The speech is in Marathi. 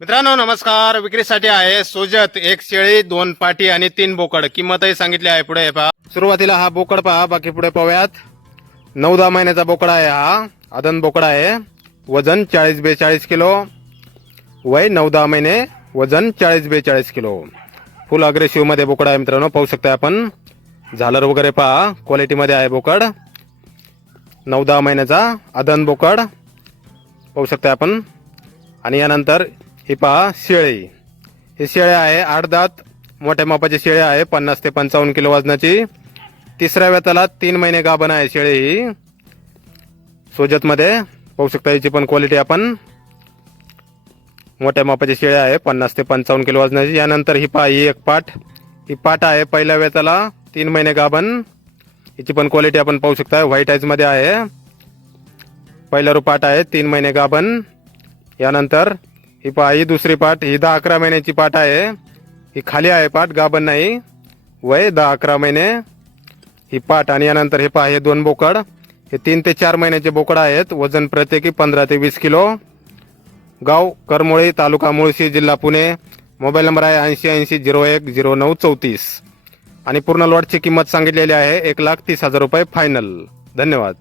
मित्रांनो नमस्कार. विक्रीसाठी आहे सोजत एक शेळी दोन पाटी आणि तीन बोकड. किंमतही सांगितली आहे पुढे पहा. सुरुवातीला हा बोकड पहा बाकी पुढे पाहूयात. नऊ दहा महिन्याचा बोकडा आहे हा. आदन बोकडा आहे. वजन चाळीस बेचाळीस किलो. वय नऊ दहा महिने वजन चाळीस बेचाळीस किलो. फुल अग्रेसिव्हमध्ये आहे मित्रांनो पाहू शकता आपण. झालर वगैरे पहा क्वालिटीमध्ये आहे बोकड. नऊ दहा महिन्याचा आदन बोकड. पाहू शकता आपण. आणि यानंतर हे पहा शेळी. ही शेळे आहे आठ दात. मोठ्या मापाची शेळे आहे पन्नास ते पंचावन्न किलो वजनाची. तिसऱ्या वेताला तीन महिने गाभण आहे शेळी ही. सोजतमध्ये पाहू शकता याची पण क्वालिटी आपण. मोठ्या मापाची शेळ्या आहे पन्नास ते पंचावन्न किलो वजनाची. यानंतर ही पहा ही एक पाठ. ही पाठ आहे पहिल्या वेताला तीन महिने गाभण. हिची पण क्वालिटी आपण पाहू शकता व्हाईट आईजमध्ये आहे. पहिला रुपाट आहे तीन महिने गाभण. यानंतर ही पहा ही दुसरी पाट ही दहा अकरा महिन्याची पाट आहे. ही खाली आहे पाठ गाभण नाही. वय दहा अकरा महिने. ही पाट आणि यानंतर हे पहा हे दोन बोकड. हे तीन ते चार महिन्याचे बोकड आहेत. वजन प्रत्येकी पंधरा ते वीस किलो. गाव करमोळी तालुका मुळशी जिल्हा पुणे. मोबाईल नंबर आहे ऐंशी ऐंशी झिरो एक झिरो नऊ चौतीस. आणि पूर्ण लॉटची किंमत सांगितलेली आहे एक लाख तीस हजार रुपये फायनल धन्यवाद.